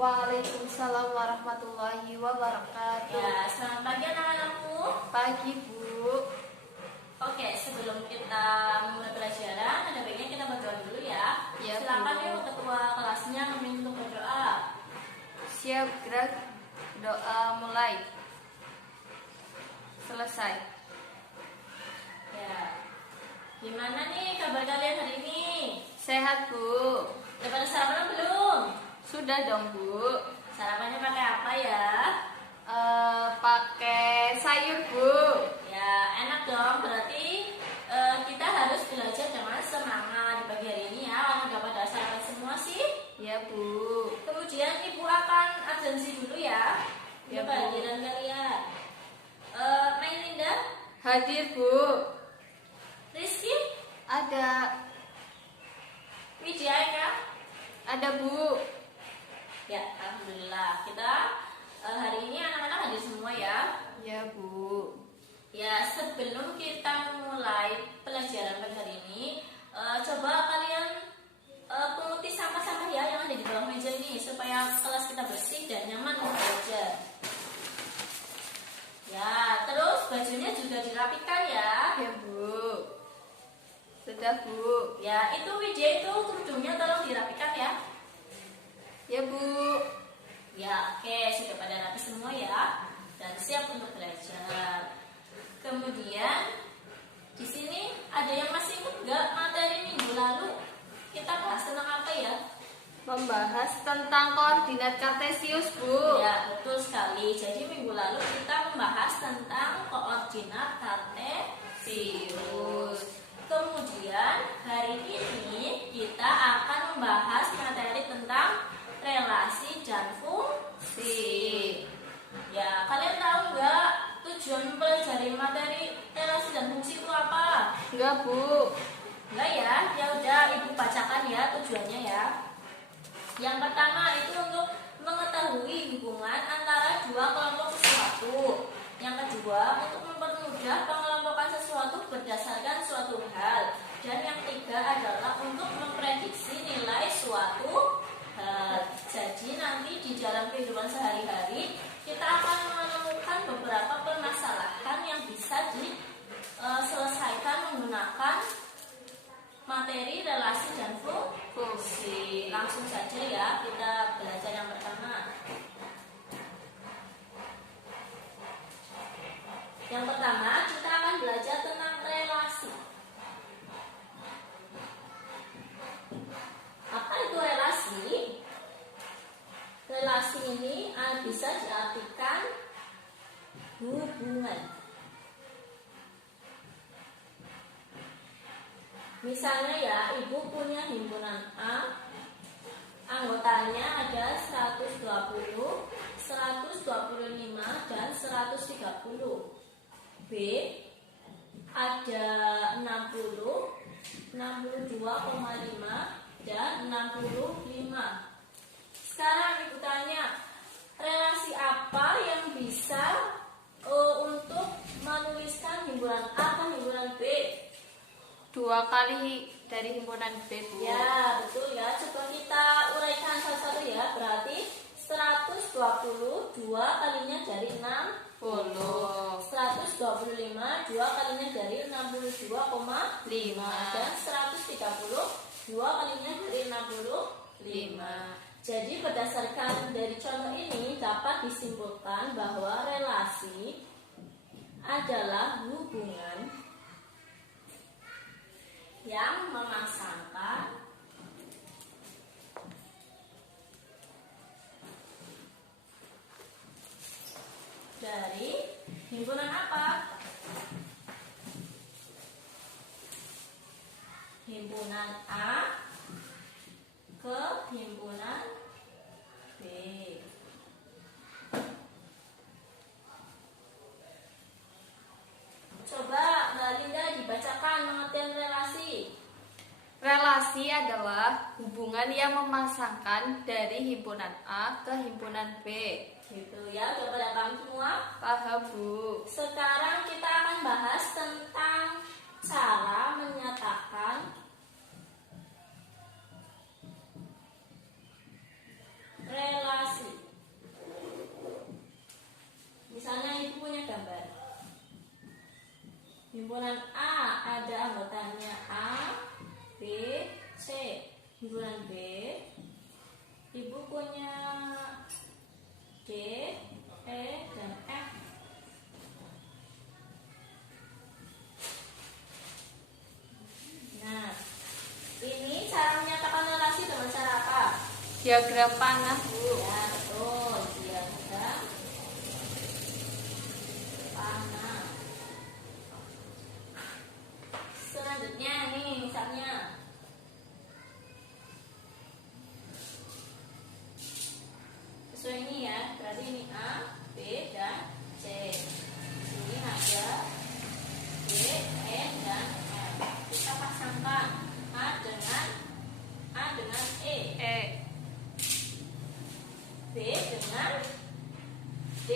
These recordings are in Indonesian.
Waalaikumsalam warahmatullahi wabarakatuh. Ya, selamat pagi anak-anakku. Pagi, Bu. Oke, sebelum kita memulai pelajaran, ada baiknya kita berdoa dulu ya. Ya, Silakan Bu. yuk ketua kelasnya memimpin untuk berdoa. Siap, gerak. Doa mulai. Selesai. Ya. Gimana nih kabar kalian hari ini? Sehat, Bu. Udah pada sarapan belum? Sudah dong, Bu. Sarapannya pakai apa ya? Pakai sayur, Bu. Ya, enak dong. Berarti kita harus belajar dengan semangat di pagi hari ini ya. Orang udah pada sarapan semua sih. Ya, Bu. Kemudian ibu akan absensi dulu ya. Ya, Bu. Pelajaran kalian. Main Linda, Hadir, Bu. Rizky, Ada. Widya Eka. Ada, Bu. Ya, alhamdulillah. Kita hari ini anak-anak hadir semua ya. Ya, Bu. Ya, sebelum kita mulai pelajaran pada hari ini, coba kalian punguti sampah-sampah ya yang ada di bawah meja ini supaya kelas kita bersih dan nyaman untuk belajar. Ya, terus bajunya juga dirapikan ya. Ya, Bu. Sudah, Bu. Ya, itu Widya itu kerudungnya tolong dirapikan ya. Ya, Bu. Ya, oke, sudah pada rapi semua ya dan siap untuk belajar. Kemudian di sini ada yang masih ingat nggak materi minggu lalu kita bahas tentang apa ya? Membahas tentang koordinat kartesius, Bu. Ya, betul sekali. Jadi minggu lalu kita membahas tentang koordinat kartesius. Kemudian hari ini kita akan membahas materi tentang relasi dan fungsi. Ya, kalian tahu nggak tujuan mempelajari materi relasi dan fungsi itu apa? Enggak, Bu. Enggak ya? Ya udah, ibu bacakan ya tujuannya ya. Yang pertama itu untuk mengetahui hubungan antara dua kelompok sesuatu. Yang kedua untuk mempermudah pengelompokan sesuatu berdasarkan suatu hal. Dan yang ketiga adalah untuk memprediksi nilai suatu hal. Jadi nanti di dalam kehidupan sehari-hari kita akan menemukan beberapa permasalahan yang bisa diselesaikan menggunakan materi relasi dan fungsi. Langsung saja ya kita belajar yang pertama. Yang pertama kita akan belajar tentang relasi. Apa itu relasi? Relasi ini bisa diartikan hubungan. Misalnya ya, ibu punya himpunan A, anggotanya ada 120, 125, dan 130. B, ada 60, 62,5, dan 65. Sekarang ibu tanya, relasi apa yang bisa untuk menuliskan himpunan A ke himpunan B? 2 kali dari himpunan B, Bu. Ya, betul ya. Coba kita uraikan satu-satu ya. Berarti 120 2 kalinya dari 60. 125 2 kalinya dari 62,5 dan 130 2 kalinya dari 65. Jadi berdasarkan dari contoh ini dapat disimpulkan bahwa relasi adalah hubungan yang memasangkan dari himpunan apa? Himpunan A ke himpunan B. Coba Mbak Linda dibacakan pengertian relasi. Relasi adalah hubungan yang memasangkan dari himpunan A ke himpunan B. Gitu ya, udah pada paham semua? Paham, Bu. Sekarang kita akan bahas tentang cara menyatakan relasi himpunan B. Ibu punya D, E, dan F. Nah, ini cara menyatakan relasi dengan cara apa? Diagram panah, Bu. Ya, betul. Diagram panah. Selanjutnya nih misalnya sesuai ini ya, berarti ini A, B, dan C. Sini ada D, E, dan F. Kita pasangkan A dengan E, E. B dengan D,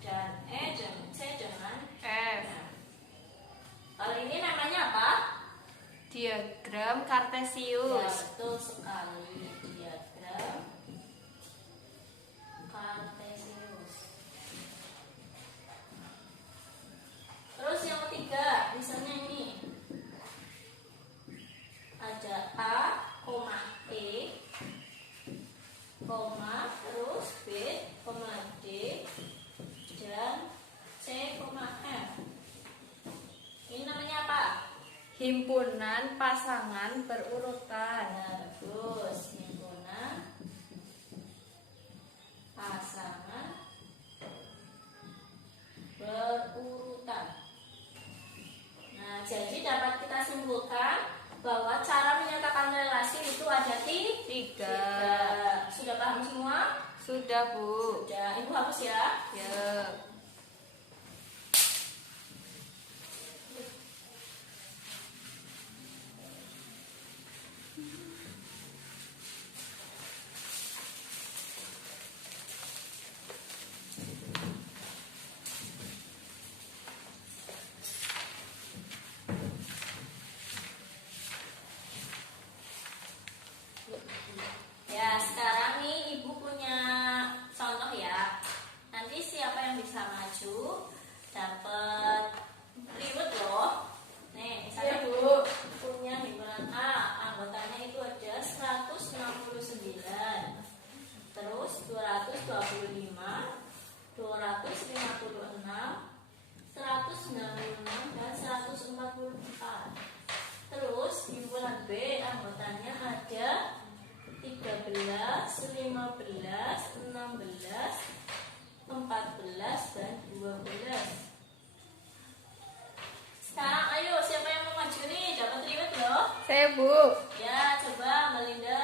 dan E dan C dengan F. F. Kalau ini namanya apa? Diagram Ya, kartesius. betul sekali. Diagram kartesius. Terus yang ketiga, misalnya ini ada A, E, terus B, D, dan C, F. Ini namanya apa? Himpunan pasangan berurutan. Nah, bagus. Himpunan pasangan berurutan. Nah, jadi dapat kita simpulkan bahwa cara menyatakan relasi itu ada tiga. Sudah paham semua? Sudah, Bu. Sudah. Ibu hapus ya. Ya. Ya, sekarang nih Ibu punya contoh ya. Nanti siapa yang bisa maju dapat reward loh. Nih, misalnya Iya, Bu punya himpunan A, anggotanya itu ada 169. Terus 225, 256, 196 dan 144. Terus himpunan B anggotanya ada 13, 15, 16, 14, dan 12. Sekarang ayo siapa yang mau maju nih? Dapat reward loh. Saya, Bu. Ya, coba Melinda.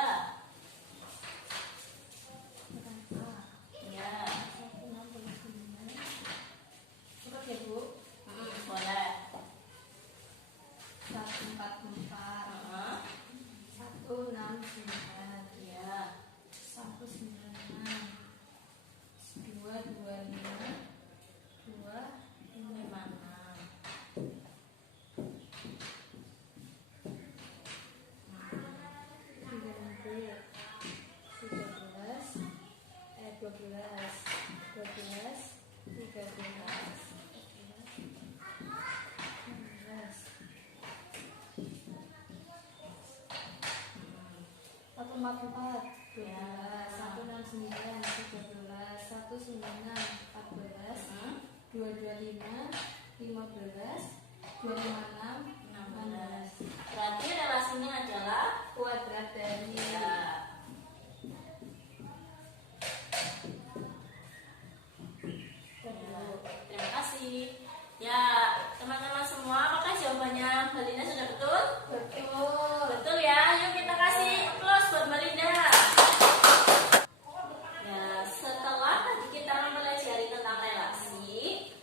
Ya. Cepat ya, Bu. Boleh. 144, Heeh. 169, Ya. 196, 225, 56. 144, 12, 169, 13, 196, 14, 225, 15, 256, 16. Berarti relasinya adalah Kuadrat dari ya. Terima kasih. Ya, teman-teman semua, apakah jawabannya Melinda sudah betul? betul. Betul ya. Yuk kita kasih applause buat Melinda. Ya, setelah tadi kita mempelajari tentang relasi,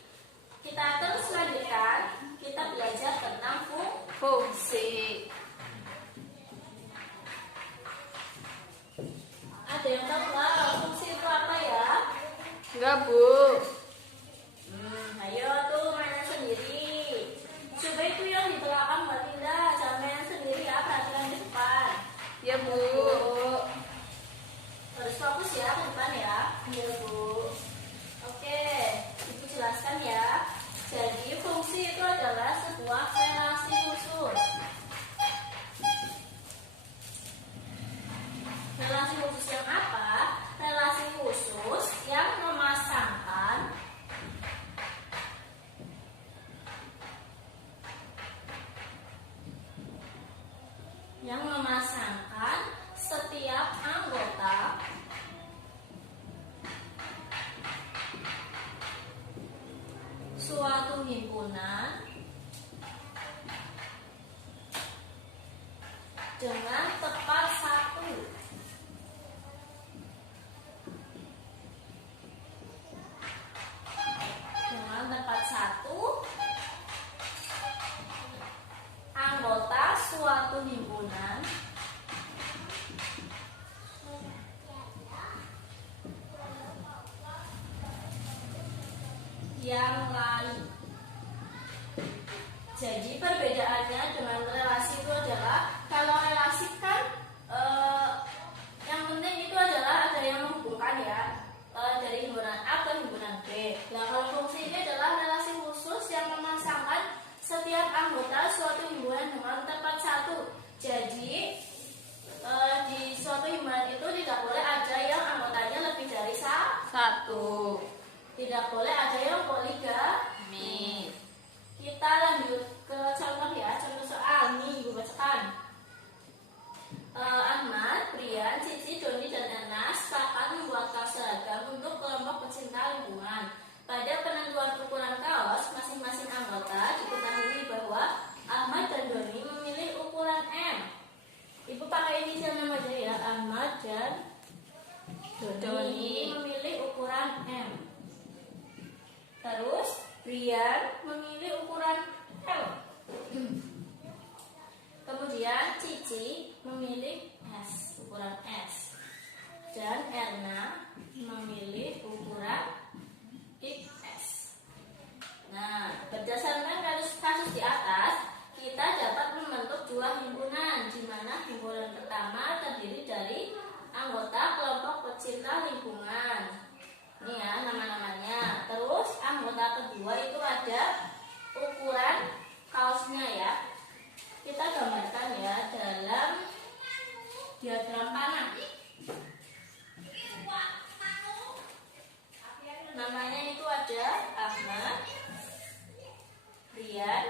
kita terus lanjutkan. Kita belajar tentang Fungsi. Ada yang tahu nggak fungsi itu apa ya? Enggak, Bu. Ayo tuh mainan sendiri. Coba itu yang di belakang Mbak Linda, jangan mainan sendiri ya, perhatikan di depan. Ya, Bu. Harus fokus ya ke depan ya. Iya Bu. Oke, Ibu jelaskan ya. Jadi fungsi itu adalah sebuah relasi khusus. yang memasangkan setiap anggota suatu himpunan dengan tepat satu. Dengan tepat satu anggota suatu himpunan yang lain. Jadi perbedaannya dengan relasi itu adalah, kalau relasi kan yang penting itu adalah ada yang menghubungkan ya, dari himpunan A ke himpunan B. Nah, kalau fungsi ini adalah relasi khusus yang memasangkan setiap anggota suatu himpunan dengan tepat satu. Jadi di suatu himpunan itu tidak boleh ada yang anggotanya lebih dari satu. tidak boleh ada yang poligami. Kita lanjut ke contoh ya, contoh soal nih Ibu bacakan. Ahmad, Brian, Cici, Doni, dan Nana sepakat membuat kaos seragam untuk kelompok pecinta lingkungan. Pada penentuan ukuran kaos, masing-masing anggota diketahui bahwa Ahmad dan Doni memilih ukuran M. Ibu pakai inisial nama aja ya, Ahmad dan Doni memilih ukuran M. Terus Brian memilih ukuran L. Kemudian Cici memilih S, ukuran S. Dan Erna memilih ukuran XS. Nah, berdasarkan kasus di atas, kita dapat membentuk dua himpunan, di mana himpunan pertama terdiri dari anggota kelompok pecinta lingkungan. Ini ya nama-namanya. Terus anggota kedua itu ada ukuran kaosnya ya. Kita gambarkan ya dalam diagram panah. Namanya itu ada Ahmad, Rian,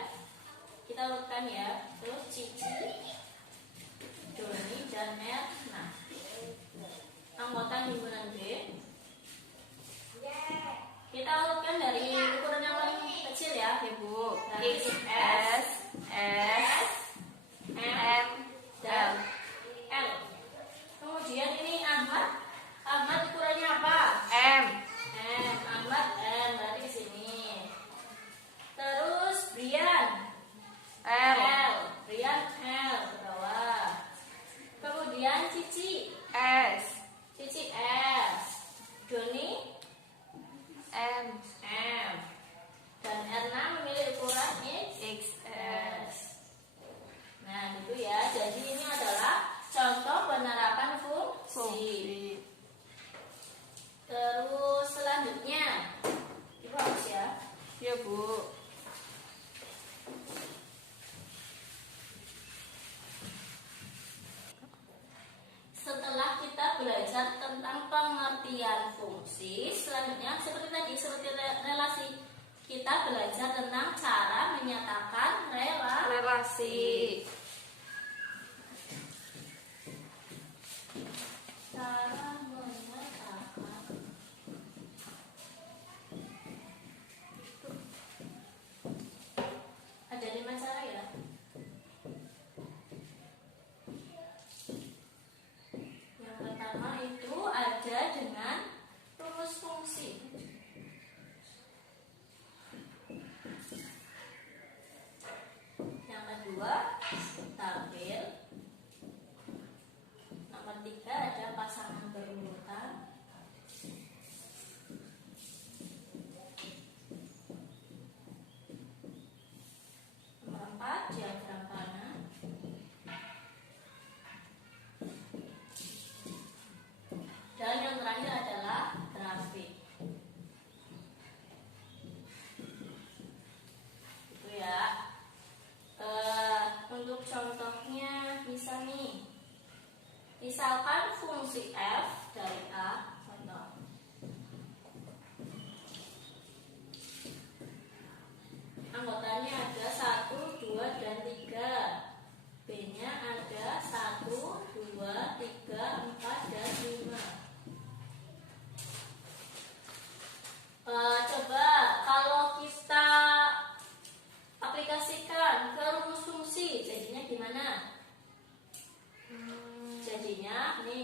kita urutkan ya. Terus Cici, Doni, dan Erna. Anggota himpunan B. Kita urutkan dari ukuran yang paling kecil ya, Ibu. XS, S, M, dan L. Kemudian ini Ahmad. Ahmad ukurannya apa? M. Ahmad M, berarti di sini. Terus Brian. L. Brian L ke bawah. Kemudian Cici. S. Cici S. Doni M. Dan Erna memilih ukuran XS. Nah, gitu ya. Jadi ini adalah contoh penerapan fungsi. Terus selanjutnya, Ibu harus ya. Ya, Bu. Setelah kita belajar tentang pengertian fungsi, selanjutnya seperti relasi, kita belajar tentang cara menyatakan Relasi. Cara menyatakan ada 5 cara ya. Yang pertama itu ada dengan rumus fungsi. Yang kedua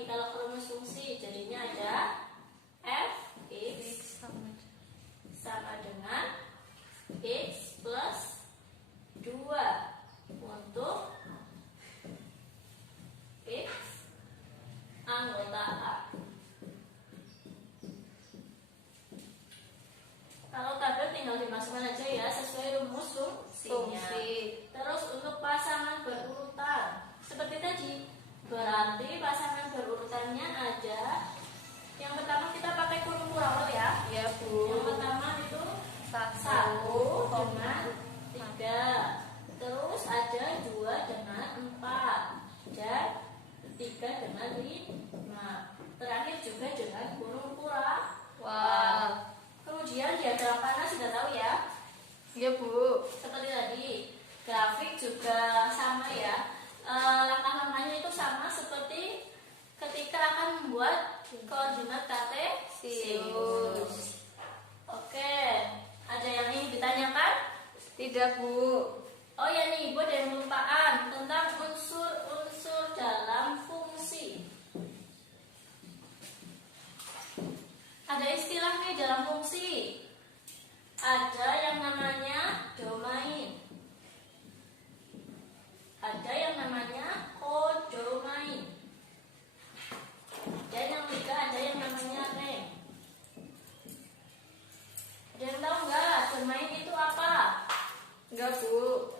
nih kalau rumus fungsi? Jadinya ada fx sama dengan x plus 2 untuk x anggota A. Kalau tabel tinggal dimasukkan aja ya sesuai rumus fungsinya. Terus untuk pasangan berurutan seperti tadi, berarti pasangan berurutannya ada. Yang pertama kita pakai kurung plural ya. Ya Bu. Yang pertama itu 1 dengan 3. Terus ada 2 dengan 4 dan 3 dengan 5. Terakhir juga dengan kurung plural. Wah. Kemudian diagram kanan sudah tahu ya. Ya Bu. Seperti tadi, grafik juga sama ya. Langkah-langkahnya itu sama seperti ketika akan membuat koordinat kartesius. Oke, ada yang ingin ditanyakan? Tidak Bu. Oh ya nih, Ibu ada yang kelupaan tentang unsur-unsur dalam fungsi. Ada istilah nih dalam fungsi. Ada yang namanya domain. Ada yang namanya kodomain. Dan yang ketiga ada yang namanya rank. Ada yang tahu nggak domain itu apa? Enggak Bu.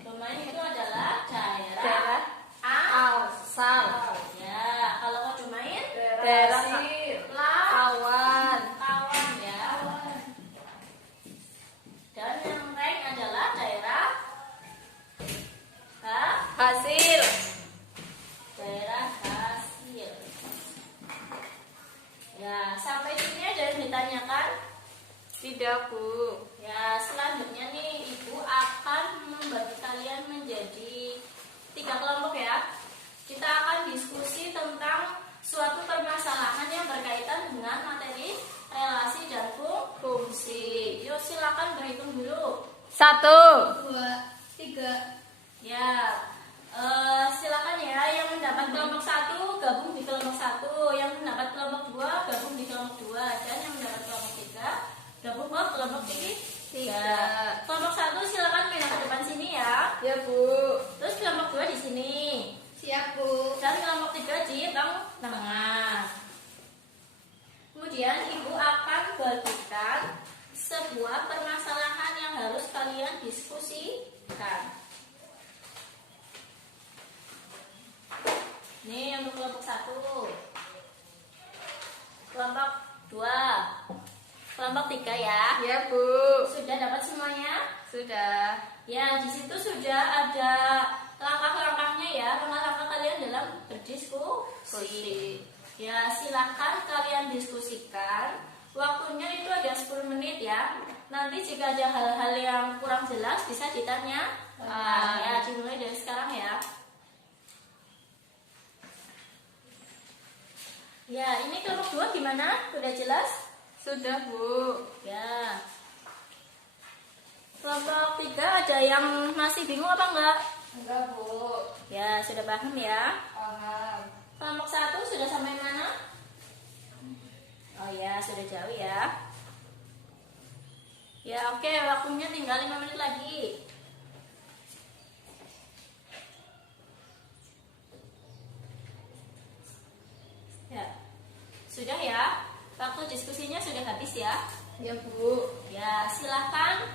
Domain itu adalah daerah Daerah asal. Ya, kalau kodomain Daerah kawan kawan. ya. Dan yang rank adalah daerah Hasil. daerah hasil. Ya, sampai sini ada yang ditanyakan? Tidak Bu. Ya, selanjutnya nih Ibu akan membagi kalian menjadi 3 kelompok ya. Kita akan diskusi tentang suatu permasalahan yang berkaitan dengan materi relasi dan fungsi. Yuk silakan berhitung dulu. 1, 2, 3. Ya, silakan ya yang mendapat kelompok 1 gabung di kelompok 1, yang mendapat kelompok 2 gabung di kelompok 2, dan yang mendapat kelompok 3 gabung ke kelompok 3. Kelompok 1 silakan pindah ke depan sini ya. Ya Bu. Terus kelompok 2 di sini. Siap Bu. Dan kelompok 3 di tengah. Kemudian Ibu akan bagikan sebuah permasalahan yang harus kalian diskusikan. Nih untuk kelompok 1. Kelompok 2. Kelompok 3 ya. Ya Bu. Sudah dapat semuanya? Sudah. Ya, di situ sudah ada langkah-langkahnya ya, langkah-langkah kalian dalam berdiskusi. Ya, silakan kalian diskusikan. Waktunya itu ada 10 menit ya. Nanti jika ada hal-hal yang kurang jelas bisa ditanya. Ya, dimulai dari sekarang ya. Ya, ini kelompok 2 gimana? Sudah jelas? Sudah Bu. Ya. Kelompok 3 ada yang masih bingung apa enggak? Enggak Bu. Ya, sudah paham ya. Paham. Kelompok 1 sudah sampai mana? Oh ya, sudah jauh ya. Ya, oke, waktunya tinggal 5 menit lagi. Ya. Sudah ya? Waktu diskusinya sudah habis ya? Ya Bu. Ya, silahkan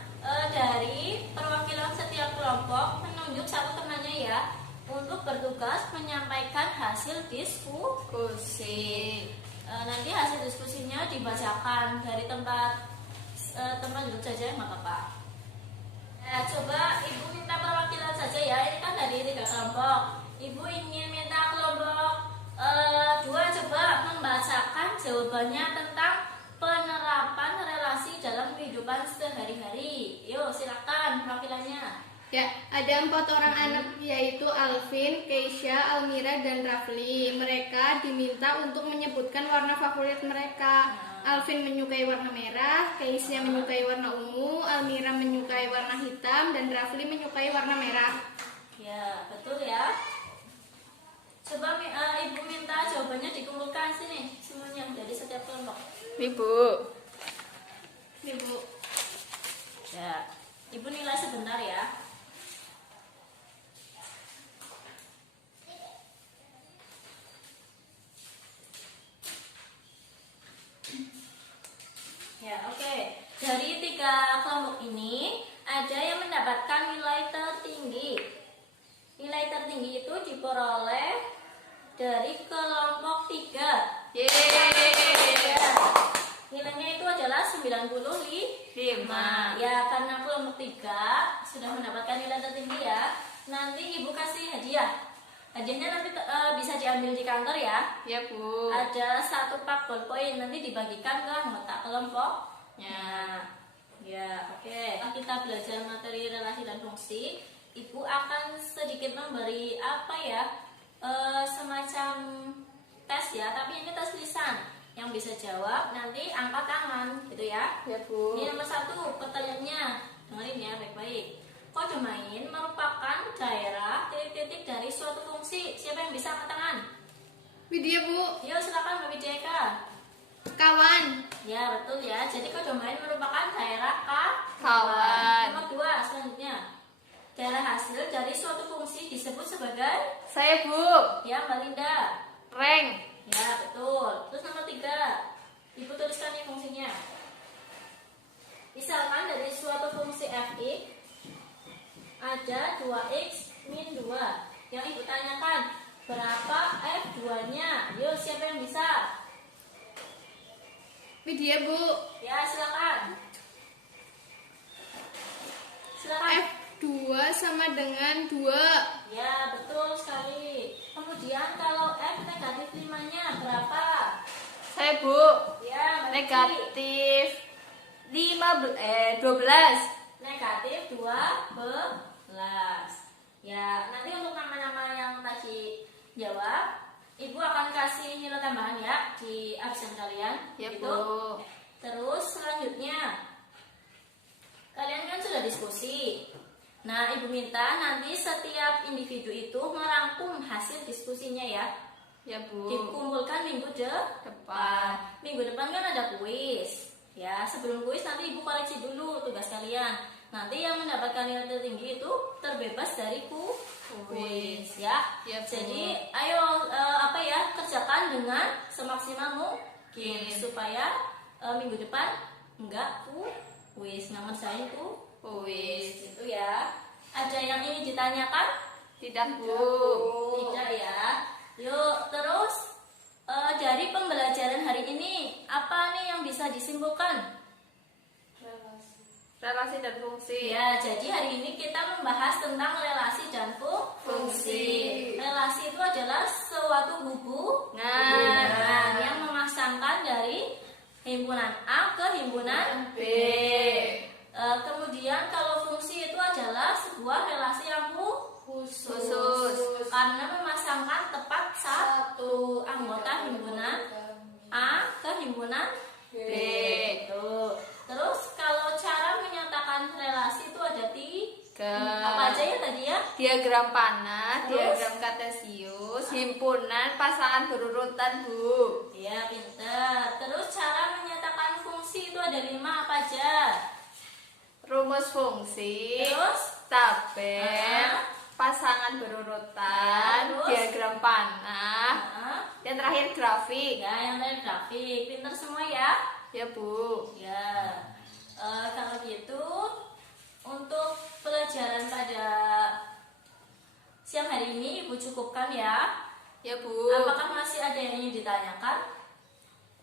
dari perwakilan setiap kelompok menunjuk satu temannya ya untuk bertugas menyampaikan hasil diskusi. Nanti hasil diskusinya dibacakan dari tempat teman duduk saja nggak apa-apa. Coba Ibu minta perwakilan saja ya. Ini kan dari 3 kelompok. Ibu ingin minta kelompok 2 coba membacakan jawabannya tentang penerapan relasi dalam kehidupan sehari-hari. Yuk silakan perwakilannya. Ya, ada 4 orang anak yaitu Alvin, Keisha, Almira, dan Rafli. Mereka diminta untuk menyebutkan warna favorit mereka. Alvin menyukai warna merah, Keisha menyukai warna ungu, Almira menyukai warna hitam, dan Rafli menyukai warna merah. Ya, betul ya. Coba Ibu minta jawabannya dikumpulkan sini semuanya dari setiap kelompok. Ibu. Ibu. Ya, Ibu nilai sebentar ya. Ya, oke. Dari 3 kelompok ini ada yang mendapatkan nilai tertinggi. Nilai tertinggi itu diperoleh dari kelompok 3. Yeay. Nilainya itu adalah 95. Ya, karena kelompok 3 sudah mendapatkan nilai tertinggi ya. Nanti Ibu kasih hadiah. Hadiahnya nanti bisa diambil di kantor ya. Ya, Bu. Ada 1 pak ballpoint nanti dibagikan ke anggota kelompoknya. Ya, oke. Kita belajar materi relasi dan fungsi. Ibu akan sedikit memberi apa ya? Semacam tes ya, tapi ini tes lisan. Yang bisa jawab nanti angkat tangan gitu ya. Ya, Bu. Ini nomor 1 pertanyaannya. Dengerin ya baik-baik. Kode main merupakan daerah titik-titik dari suatu fungsi. Siapa yang bisa angkat tangan? Widya, Bu. Yuk silakan Mbak Widya. Kawan. Ya betul ya. Jadi kode main merupakan daerah Kawan. Nomor 2 selanjutnya. Daerah hasil dari suatu fungsi disebut sebagai Saya, Bu. ya Mbak Linda. Rank. Ya betul. Terus nomor 3. Ibu tuliskan nih fungsinya. Misalkan dari suatu fungsi fx ada 2x min 2. Yang Ibu tanyakan berapa f2-nya? Yuk siapa yang bisa? Widya, Bu. Ya silakan. Silakan. F2 sama dengan 2. Ya betul sekali. Kemudian kalau f negatif 5-nya berapa? Saya, Bu. Ya Mbak Vicky. Negatif 12. Negatif 12. Ya, nanti untuk nama-nama yang tadi jawab, Ibu akan kasih nilai tambahan ya di absen kalian. Ya, Gitu. Bu. Terus selanjutnya, kalian kan sudah diskusi. Nah, Ibu minta nanti setiap individu itu merangkum hasil diskusinya ya. Ya, Bu. Dikumpulkan minggu depan. Minggu depan kan ada kuis. Ya, sebelum kuis nanti Ibu koreksi dulu tugas kalian. Nanti yang mendapatkan nilai tertinggi itu terbebas dari kuis ya. Ya, Bu. Jadi ayo kerjakan dengan semaksimal mungkin supaya minggu depan enggak kuis, nggak ngerjain kuis gitu ya. Ada yang ingin ditanyakan? Tidak, Bu. Tidak ya. Yuk terus dari pembelajaran hari ini apa nih yang bisa disimpulkan? Relasi dan fungsi. Ya, jadi hari ini kita membahas tentang relasi dan fungsi. Relasi itu adalah suatu hubungan yang memasangkan dari himpunan A ke himpunan B. Kemudian kalau fungsi itu adalah sebuah relasi yang khusus karena memasangkan tepat satu anggota himpunan A ke himpunan B. Tuh. Terus kalau cara menyatakan relasi itu ada 3. Apa aja ya tadi ya? Diagram panah, Terus? diagram kartesius, himpunan, pasangan berurutan, Bu. Ya, pintar. Terus cara menyatakan fungsi itu ada 5 apa aja? Rumus fungsi, Terus? tabel, pasangan berurutan, Terus? diagram panah, Nah, yang terakhir grafik. ya yang dari grafik. Pintar semua ya? Ya, Bu. Ya. Kalau gitu untuk pelajaran pada siang hari ini Ibu cukupkan ya. Ya, Bu. Apakah masih ada yang ingin ditanyakan?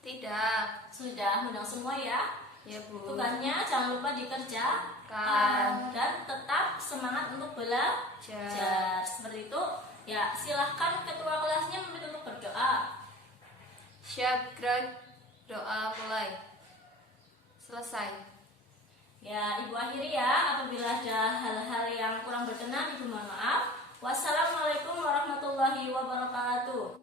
Tidak. Sudah mudah semua ya. Ya, Bu. Tugasnya jangan lupa dikerjakan dan tetap semangat untuk belajar. Seperti itu. Ya, silahkan ketua kelasnya meminta untuk berdoa. Siap, gerak, doa mulai. Selesai. Ya, Ibu akhiri ya. Apabila ada hal-hal yang kurang berkenan, Ibu mohon maaf. Wassalamualaikum warahmatullahi wabarakatuh.